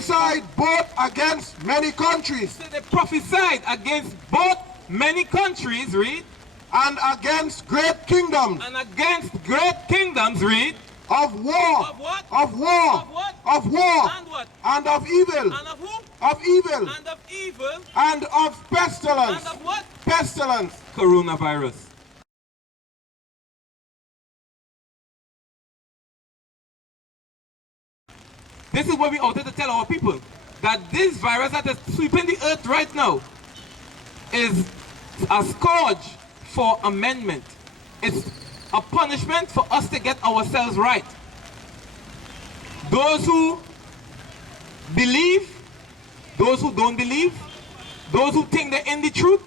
prophesied both against many countries. So they prophesied against both many countries, read. And against great kingdoms. And against great kingdoms, read. Of war. Of what? Of war. Of what? Of war. And what? And of evil. And of who? Of evil. And of evil. And of pestilence. And of what? Pestilence. Coronavirus. This is what we ought to tell our people, that this virus that is sweeping the earth right now is a scourge for amendment. It's a punishment for us to get ourselves right. Those who believe, those who don't believe, those who think they're in the truth,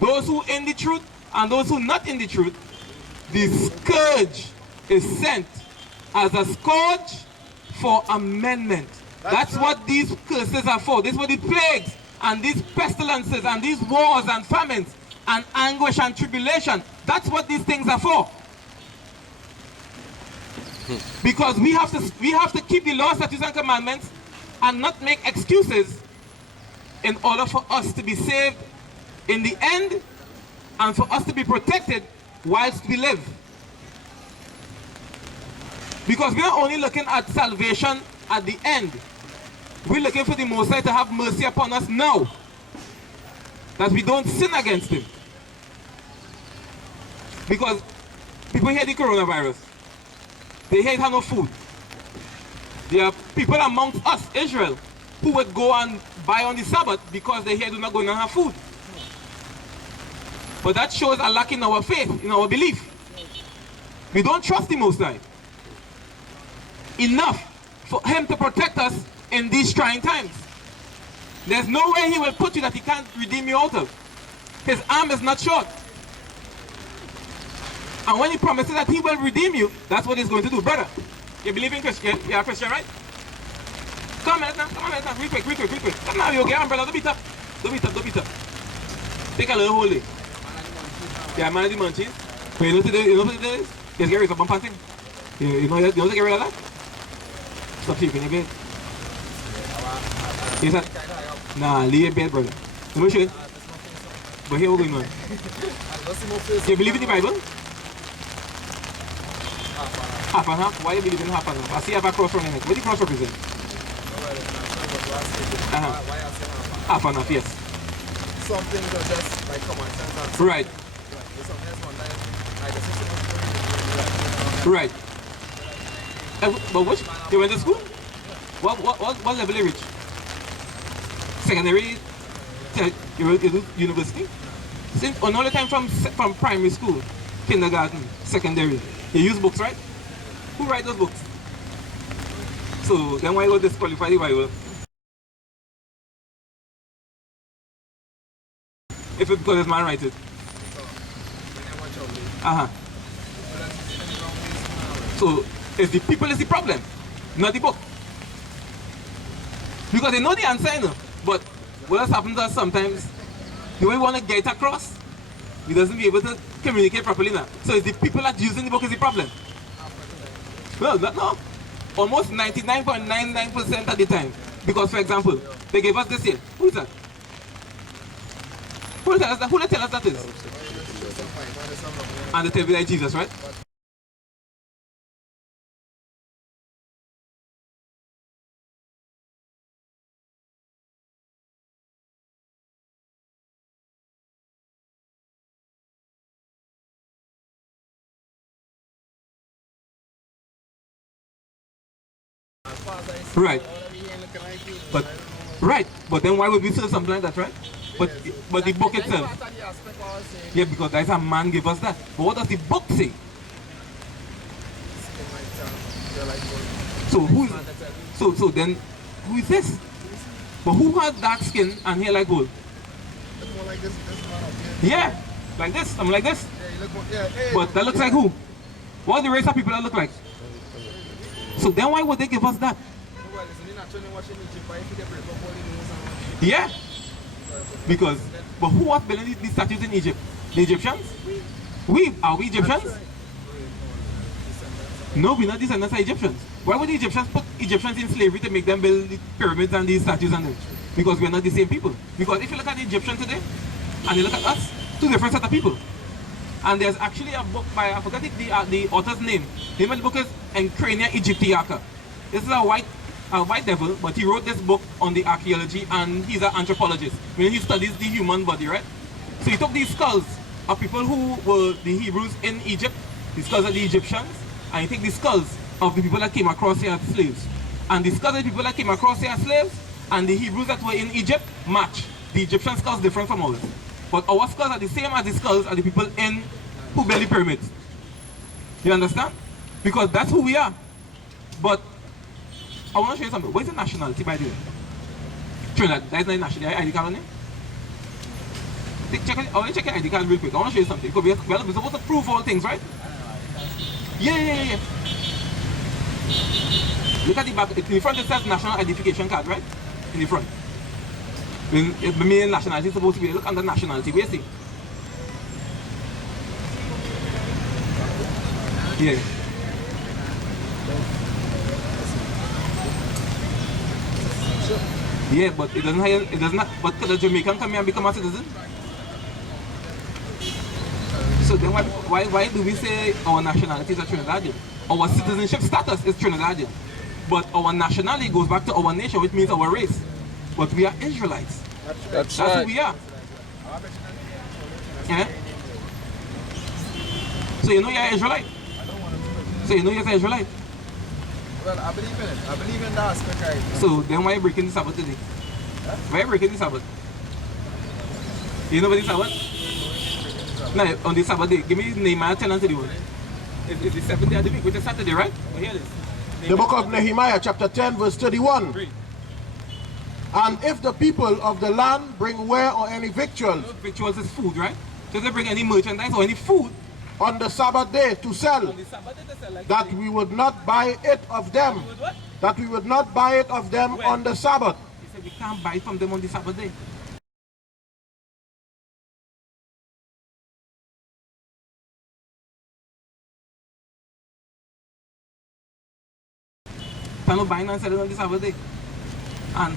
those who in the truth, and those who not in the truth, the scourge is sent as a scourge for amendment. That's what these curses are for. This is what the plagues and these pestilences and these wars and famines and anguish and tribulation, that's what these things are for. Because we have to keep the laws, statutes, and commandments and not make excuses in order for us to be saved in the end and for us to be protected whilst we live. Because we are only looking at salvation at the end. We're looking for the Most High to have mercy upon us now, that we don't sin against Him. Because people hear the coronavirus, they hear it have no food. There are people amongst us, Israel, who would go and buy on the Sabbath because they hear they're not going to have food. But that shows a lack in our faith, in our belief. We don't trust the Most High enough for Him to protect us in these trying times. There's no way He will put you that He can't redeem you out of. His arm is not short. And when He promises that He will redeem you, that's what He's going to do. Brother, you believe in Christian? You are a Christian, right? Come on, now. Real quick. Come now, you okay, umbrella. Don't beat up. Take a little hold it. Yeah, man of the munchies. But you know what it is? Just get rid of some thing. You know to get rid of that? Stop sleeping in your bed. Yes, sir? Nah, leave your bed, brother. Let me show you. But here we're going on. You believe in the Bible? Half and half? Why do you believe in half and half? I see you have a cross on your head. What do the cross represent? Half and half, yes. Something that just like common sense. Right. Right. But which? You went to school? What level you reach? Secondary? You do university? Since all the time from primary school, kindergarten, secondary, you use books, right? Who write those books? So then why you disqualify the Bible? If it's because this man writes it. So it's the people is the problem, not the book. Because they know the answer, you know. But what has happened to us sometimes, the way we want to get it across, he doesn't be able to communicate properly now. So it's the people that using the book is the problem. Well, no. Almost 99.99% of the time. Because, for example, they gave us this here. Who is that? Who tell us that? Who tell us that is? And they tell me like Jesus, right? Right. But then why would we serve something like that, right? But the book itself. Yeah, because that's a man give us that. But what does the book say? So then who is this? But who has dark skin and hair like gold? Yeah, like this. I'm like this. But that looks like who? What the race of people that look like? So then why would they give us that? Yeah. But who was building these statues in Egypt? The Egyptians? Are we Egyptians? No, we're not descendants of Egyptians. Why would the Egyptians put Egyptians in slavery to make them build the pyramids and these statues and them? Because we're not the same people. Because if you look at the Egyptians today, and you look at us, two different set of people. And there's actually a book by, I forgot the author's name. The name of the book is Encrania Egyptiaca. This is a white devil, but he wrote this book on the archaeology, and he's an anthropologist. He studies the human body, right? So he took these skulls of people who were the Hebrews in Egypt, the skulls of the Egyptians, and he took the skulls of the people that came across here as slaves. And the skulls of the people that came across here as slaves and the Hebrews that were in Egypt match. The Egyptian skulls different from ours. But our skulls are the same as the skulls of the people in who built the pyramids. You understand? Because that's who we are. But I want to show you something. What is the nationality, by the way? Trinidad. That's not national ID card on it? I want to check your ID card real quick. I want to show you something. Because we're supposed to prove all things, right? Yeah. Look at the back. In the front it says national identification card, right? In the front. The main nationality is supposed to be, look under nationality. Where you see? Yeah. Yeah, but it doesn't but could a Jamaican come here and become a citizen? So then why do we say our nationality is a Trinidadian? Our citizenship status is Trinidadian. But our nationality goes back to our nation, which means our race. But we are Israelites. That's right. Who we are. Yeah? So you know you're Israelite? So you know you're Israelite? Well, I believe in it. I believe in that aspect right. So then why are you breaking the Sabbath today? Huh? Why are you breaking the Sabbath? You know what the Sabbath? No, on the Sabbath day. Give me Nehemiah 10 and 31. It's the 7th day of the week, which is Saturday, right? Well, here it is. The book of Nehemiah, chapter 10, verse 31. Read. And if the people of the land bring ware or any victuals, victuals is food, right? So if they bring any merchandise or any food on the Sabbath day to sell, like that we would not buy it of them. That we would not buy it of them on the Sabbath. He said we can't buy from them on the Sabbath day. Cannot buy and sell it on the Sabbath day. And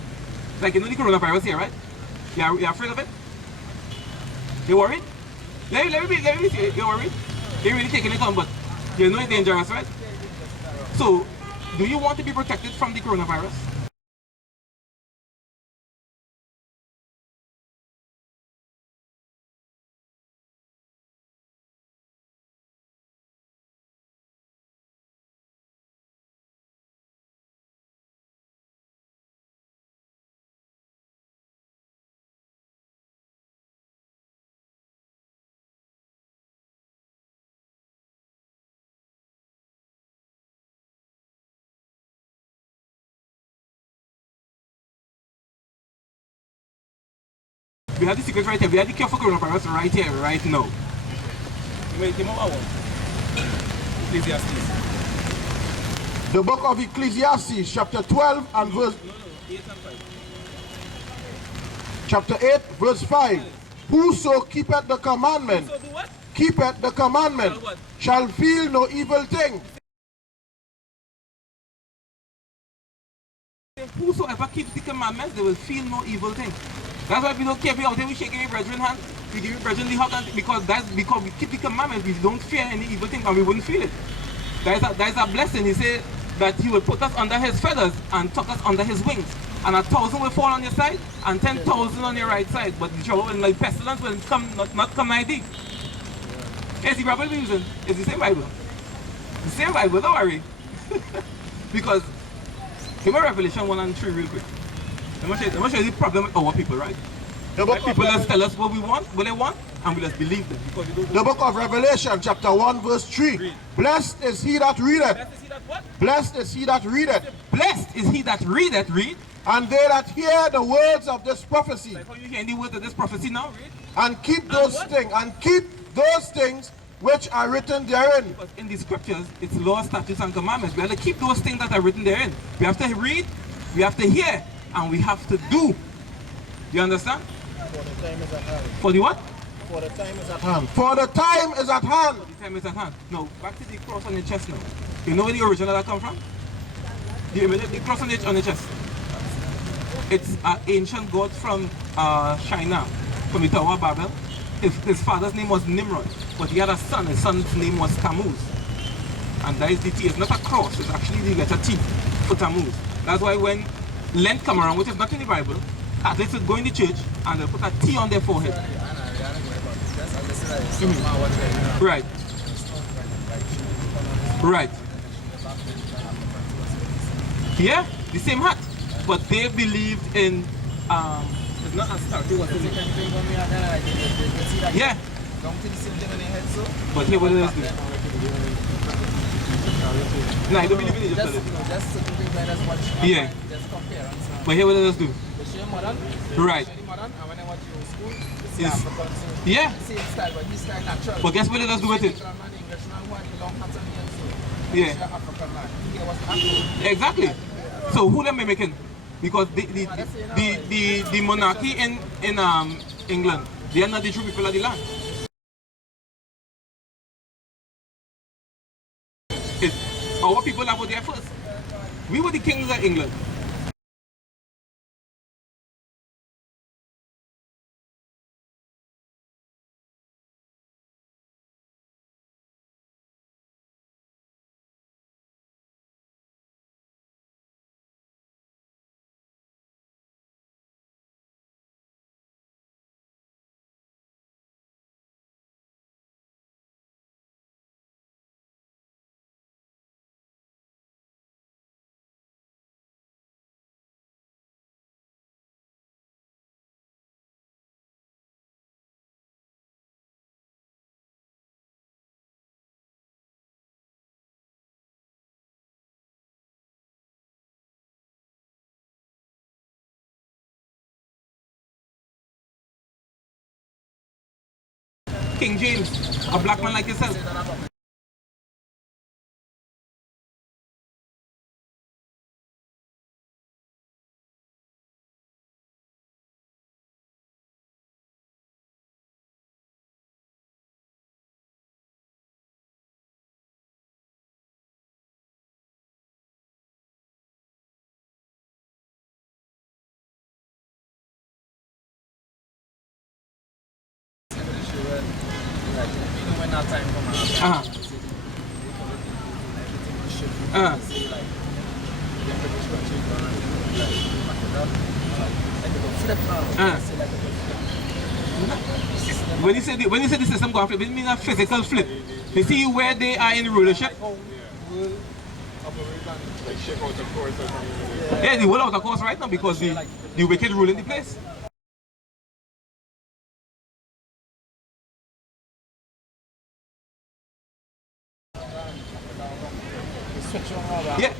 like you know the coronavirus here, right? You're afraid of it? You worried? Let me see. You worried? You're really taking it on, but you know it's dangerous, right? So, do you want to be protected from the coronavirus? We have the secret right here. We have the cure for coronavirus right here, right now. Wait, give me one. Ecclesiastes. The book of Ecclesiastes, chapter 12 and verse... 8 and 5. Chapter 8, verse 5. Whoso keepeth the commandment, So do what? keepeth the commandment, Shall what? shall feel no evil thing. Whosoever keeps the commandments, they will feel no evil thing. That's why we don't care if we out there, we shake your brethren hand, we give your brethren the hug, because we keep the commandments, we don't fear any evil thing and we wouldn't feel it. That is a blessing. He said that he will put us under his feathers and tuck us under his wings. And 1,000 will fall on your side and 10,000 on your right side. But the trouble, like pestilence, will not come nigh thee. It's the Bible we're using. It's the same Bible. The same Bible, don't worry. Because, give me Revelation 1 and 3 real quick. Let me show you the problem with our people, right? Like people just tell us what they want, and we just believe them. Because we don't The book of Revelation, chapter 1, verse 3. Read. Blessed is he that readeth. Blessed is he that what? Blessed is he that readeth. Blessed is he that readeth, read. And they that hear the words of this prophecy, Like how you hear the words of this prophecy now, read. and keep those what? things, and keep those things which are written therein. Because in the scriptures, it's law, statutes, and commandments. We have to keep those things that are written therein. We have to read, we have to hear, and we have to do. You understand? For the time is at hand. For the what? For the time is at hand. For the time is at hand. The time is at hand. No, back to the cross on your chest now. You know where the original that come from? The cross on the chest. It's an ancient god from China, from the Tower of Babel. His father's name was Nimrod, but he had a son. His son's name was Tammuz. And that is the T. It's not a cross, it's actually the letter T for Tammuz. That's why when Lent come around, which is not in the Bible, Catholics would go in the church and they'll put a T on their forehead. Right. Right. Yeah, the same hat. But they believed in it's not a star, yeah. But here what does it do? No, I don't believe in it. Yeah. But here what does it do? Right. Yeah. But guess what it does do with it? Yeah. Exactly. So who them mimicking? Because the monarchy in England, they are not the true people of the land. Our people are there first. We were the kings of England. King James, a black man like yourself. When you say the system going flip, it means a physical flip. You see where they are in rulership? Yeah, the world out of course right now because the wicked rule in the place. Yeah.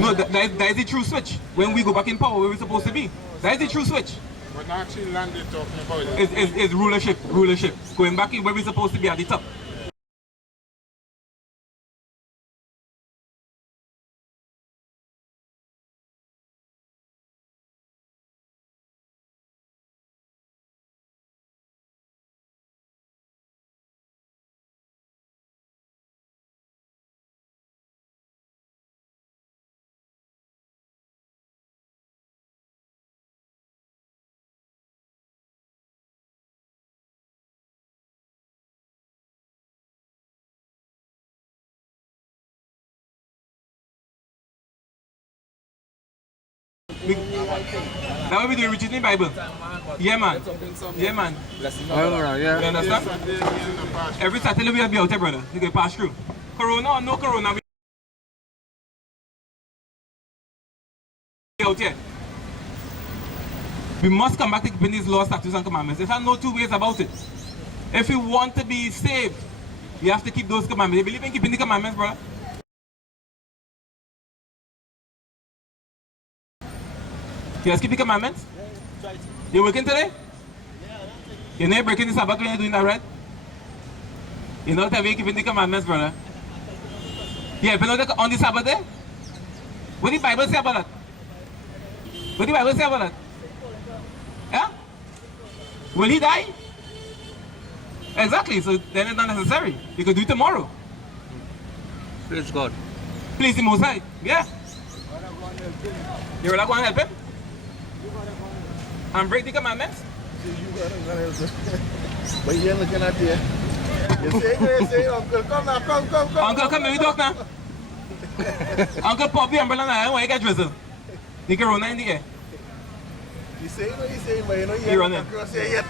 No, that is the true switch. When we go back in power where we're supposed to be. That is the true switch. But not actually landed talking about it. It's rulership. Going back in where we're supposed to be at the top. That will be the original Bible. Yeah, man. Yeah, man. Yeah. You understand? Every Saturday we'll be out there, brother. You can pass through. Corona or no corona, we out here. We must come back to keeping these laws, statutes, and commandments. There's no two ways about it. If you want to be saved, you have to keep those commandments. You believe in keeping the commandments, brother? You guys keep the commandments? You working today? You're not breaking the Sabbath when you're doing that, right? You're not keeping the commandments, brother. Yeah, but not on the Sabbath day? What did the Bible say about that? What did the Bible say about that? Yeah? Will he die? Exactly, so then it's not necessary. You can do it tomorrow. Praise God. Please the Most High. Yeah. You really going to help him? And break the commandments? But you ain't looking at you. You say, Uncle, come now, come. Uncle, come, let me talk now. Uncle, pop the umbrella now. Why you get drizzle? The corona in the air. You say what you say, but you know You run it. say yet.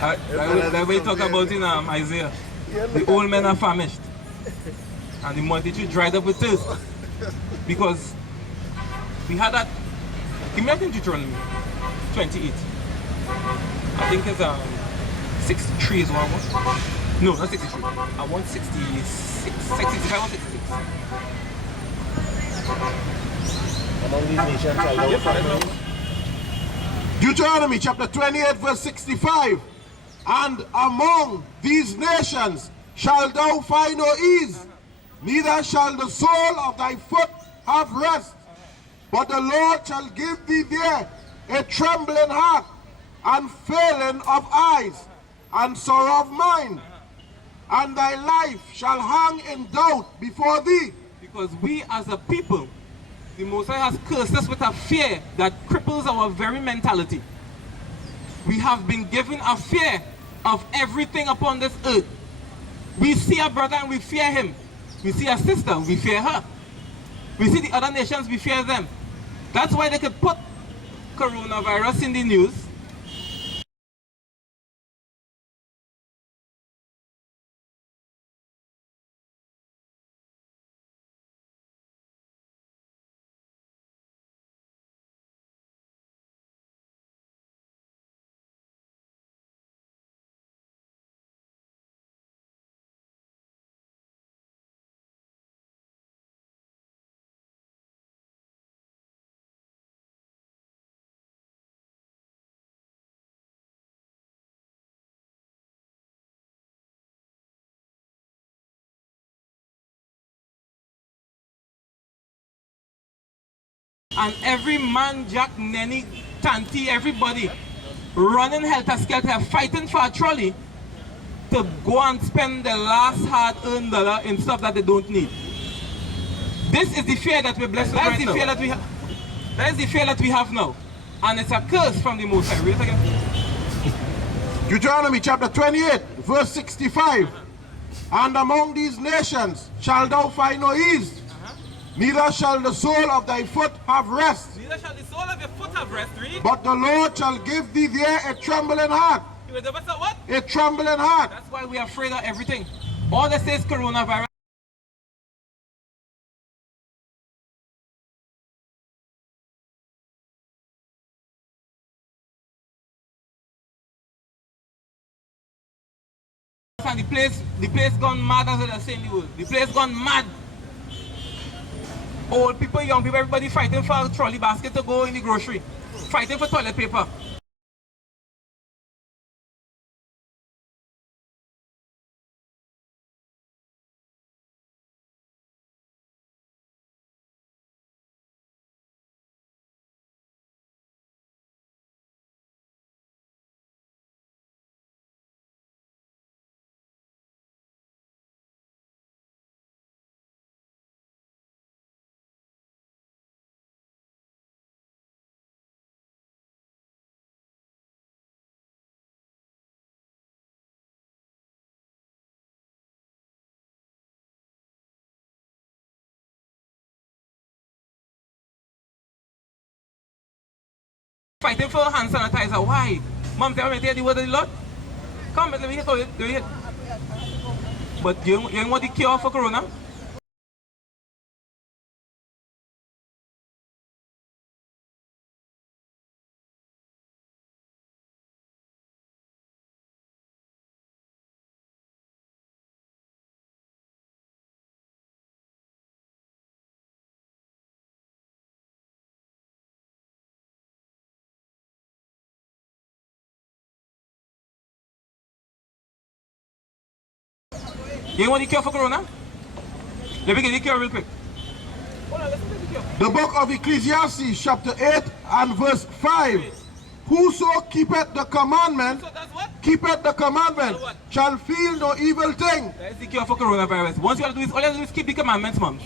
That way you talk about in Isaiah. The old men are famished. And the multitude dried up with thirst. Because we had that. Give me that in Deuteronomy 28. I think it's 63 is what I want. No, not 63. I want 66. 65, I want 66. Among these nations shall thou find. Deuteronomy chapter 28 verse 65. And among these nations shall thou find no ease, neither shall the sole of thy foot have rest. But the Lord shall give thee there a trembling heart, and failing of eyes, and sorrow of mind. And thy life shall hang in doubt before thee. Because we as a people, the Most High has cursed us with a fear that cripples our very mentality. We have been given a fear of everything upon this earth. We see a brother and we fear him. We see a sister, we fear her. We see the other nations, we fear them. That's why they could put coronavirus in the news. And every man, jack, nanny, tanty, everybody running helter-skelter, fighting for a trolley to go and spend the last hard-earned dollar in stuff that they don't need. This is the fear that we're blessed with right now. That is the fear that we have now. And it's a curse from the Most High. Read it again. Deuteronomy chapter 28 verse 65. And among these nations shall thou find no ease, neither shall the sole of thy foot have rest. Neither shall the sole of your foot have rest. Read. But the Lord shall give thee there a trembling heart. What? A trembling heart. That's why we are afraid of everything. All that says coronavirus. And the place gone mad, as I say in the world. The place gone mad. Old people, young people, everybody fighting for a trolley basket to go in the grocery. Fighting for toilet paper. Fighting for hand sanitizer. Why? Mom, tell me the word of the Lord. Come, let me hear it. Let me hear it. But you want the cure for corona? You want the cure for corona? Let me get the cure real quick. Hold on, let's get the cure. The book of Ecclesiastes chapter 8 and verse 5. Whoso keepeth the commandment So that's what? keepeth the commandment shall feel no evil thing. That's the cure for coronavirus. Once you have to do this, all you have to do is keep the commandments, moms.